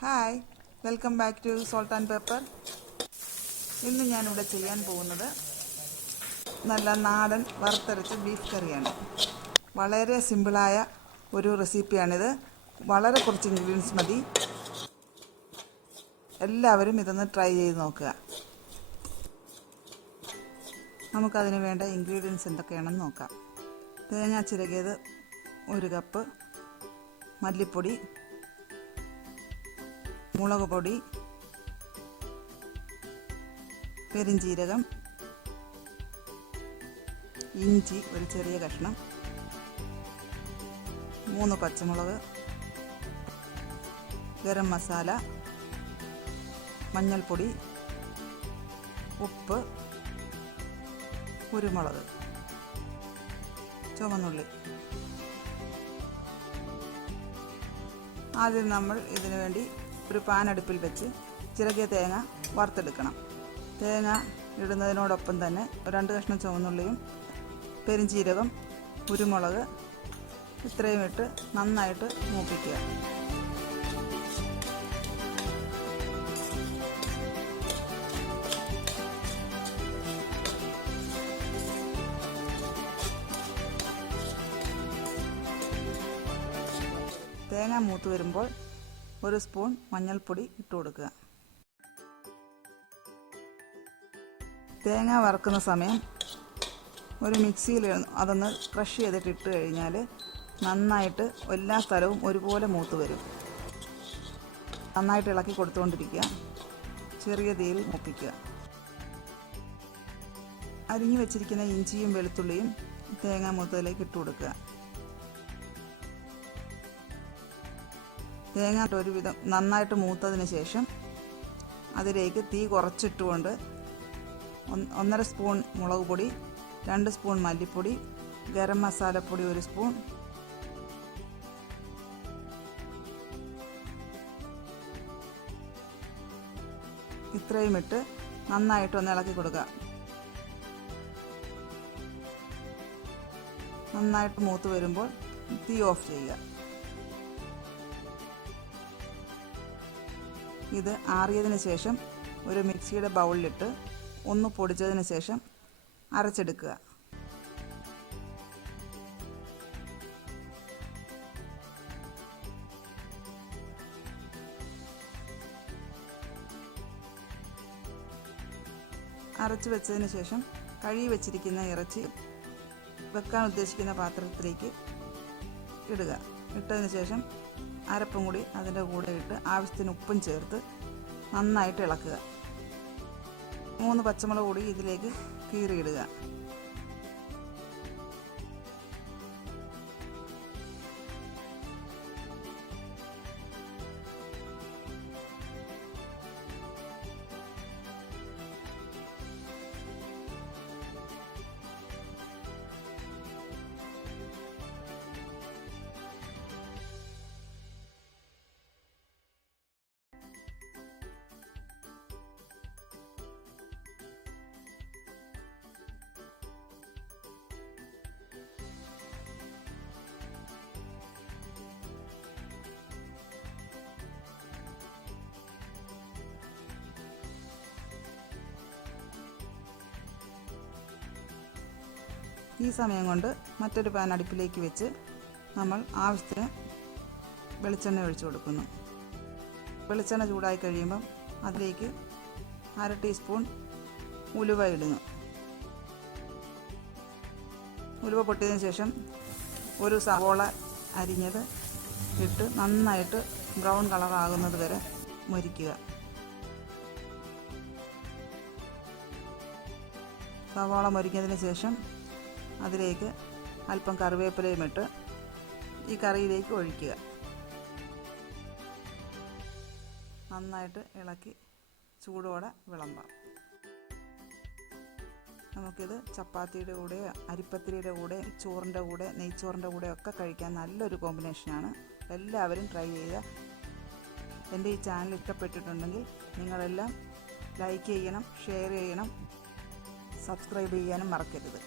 Hi, welcome back to salt and pepper. ഇന്ന് ഞാനിവിടെ ചെയ്യാൻ പോകുന്നത് നല്ല നാടൻ വറുത്തരച്ച ബീഫ് കറിയാണ്. വളരെ സിമ്പിളായ ഒരു റെസിപ്പിയാണിത്. വളരെ കുറച്ച് ഇൻഗ്രീഡിയൻസ് മതി. എല്ലാവരും ഇതൊന്ന് ട്രൈ ചെയ്ത് നോക്കുക. നമുക്കതിന് വേണ്ട ഇൻഗ്രീഡിയൻസ് എന്തൊക്കെയാണെന്ന് നോക്കാം. തേങ്ങ ചിരകിയത് 1 കപ്പ്, മല്ലിപ്പൊടി, മുളക് പൊടി, പെരിഞ്ജീരകം, ഇഞ്ചി ഒരു ചെറിയ കഷ്ണം, 3 പച്ചമുളക്, ഗരം മസാല, മഞ്ഞൾപ്പൊടി, ഉപ്പ്, കുരുമുളക്, ചുവന്നുള്ളി. ആദ്യം നമ്മൾ ഇതിനു വേണ്ടി ഒരു പാൻ അടുപ്പിൽ വെച്ച് ചിരകിയ തേങ്ങ വറുത്തെടുക്കണം. തേങ്ങ ഇടുന്നതിനോടൊപ്പം തന്നെ 2 കഷ്ണം ചുവന്നുള്ളിയും പെരിഞ്ജീരകം, കുരുമുളക് ഇത്രയും ഇട്ട് നന്നായിട്ട് മൂപ്പിക്കുക. തേങ്ങ മൂത്ത് വരുമ്പോൾ 1 സ്പൂൺ മഞ്ഞൾപ്പൊടി ഇട്ട് കൊടുക്കുക. തേങ്ങ വറുക്കുന്ന സമയം ഒരു മിക്സിയിൽ അതൊന്ന് ക്രഷ് ചെയ്തിട്ട് ഇട്ട് കഴിഞ്ഞാൽ നന്നായിട്ട് എല്ലാ സ്ഥലവും ഒരുപോലെ മൂത്ത് വരും. നന്നായിട്ട് ഇളക്കി കൊടുത്തുകൊണ്ടിരിക്കുക. ചെറിയ തീയിൽ മൂപ്പിക്കുക. അരിഞ്ഞു വെച്ചിരിക്കുന്ന ഇഞ്ചിയും വെളുത്തുള്ളിയും തേങ്ങ മൂത്തതിലേക്ക് ഇട്ട് കൊടുക്കുക. തേങ്ങ ഒരുവിധം നന്നായിട്ട് മൂത്തതിന് ശേഷം അതിലേക്ക് തീ കുറച്ചിട്ടുകൊണ്ട് 1.5 സ്പൂൺ മുളക് പൊടി, 2 സ്പൂൺ മല്ലിപ്പൊടി, ഗരം മസാലപ്പൊടി 1 സ്പൂൺ, ഇത്രയും ഇട്ട് നന്നായിട്ടൊന്ന് ഇളക്കി കൊടുക്കുക. നന്നായിട്ട് മൂത്ത് വരുമ്പോൾ തീ ഓഫ് ചെയ്യുക. ഇത് ആറിയതിന് ശേഷം ഒരു മിക്സിയുടെ ബൗളിലിട്ട് ഒന്ന് പൊടിച്ചതിന് ശേഷം അരച്ചെടുക്കുക. അരച്ചു വെച്ചതിന് ശേഷം കഴുകി വെച്ചിരിക്കുന്ന ഇറച്ചി വെക്കാൻ ഉദ്ദേശിക്കുന്ന പാത്രത്തിലേക്ക് ഇടുക. ഇട്ടതിന് ശേഷം അരപ്പും കൂടി അതിൻ്റെ കൂടെ ഇട്ട് ആവശ്യത്തിന് ഉപ്പും ചേർത്ത് നന്നായിട്ട് ഇളക്കുക. 3 പച്ചമുളക് കൂടി ഇതിലേക്ക് കീറിയിടുക. ഈ സമയം കൊണ്ട് മറ്റൊരു പാൻ അടുപ്പിലേക്ക് വെച്ച് നമ്മൾ ആവശ്യത്തിന് വെളിച്ചെണ്ണ ഒഴിച്ചു കൊടുക്കുന്നു. വെളിച്ചെണ്ണ ചൂടായി കഴിയുമ്പം അതിലേക്ക് 1/2 ടീസ്പൂൺ ഉലുവ ഇടുന്നു. ഉലുവ പൊട്ടിയതിന് ശേഷം ഒരു സവോള അരിഞ്ഞത് ഇട്ട് നന്നായിട്ട് ബ്രൗൺ കളറാകുന്നത് വരെ മൊരിക്കുക. സവോള മൊരിക്കുന്നതിന് ശേഷം അതിലേക്ക് അല്പം കറിവേപ്പിലയും ഇട്ട് ഈ കറിയിലേക്ക് ഒഴിക്കുക. നന്നായിട്ട് ഇളക്കി ചൂടോടെ വിളമ്പാം. നമുക്കിത് ചപ്പാത്തിയുടെ കൂടെ, അരിപ്പത്തിരിയുടെ കൂടെ, ചോറിൻ്റെ കൂടെ, നെയ്ച്ചോറിൻ്റെ കൂടെ ഒക്കെ കഴിക്കാൻ നല്ലൊരു കോമ്പിനേഷനാണ്. എല്ലാവരും ട്രൈ ചെയ്യുക. എൻ്റെ ഈ ചാനൽ ഇഷ്ടപ്പെട്ടിട്ടുണ്ടെങ്കിൽ നിങ്ങളെല്ലാം ലൈക്ക് ചെയ്യണം, ഷെയർ ചെയ്യണം, സബ്സ്ക്രൈബ് ചെയ്യാനും മറക്കരുത്.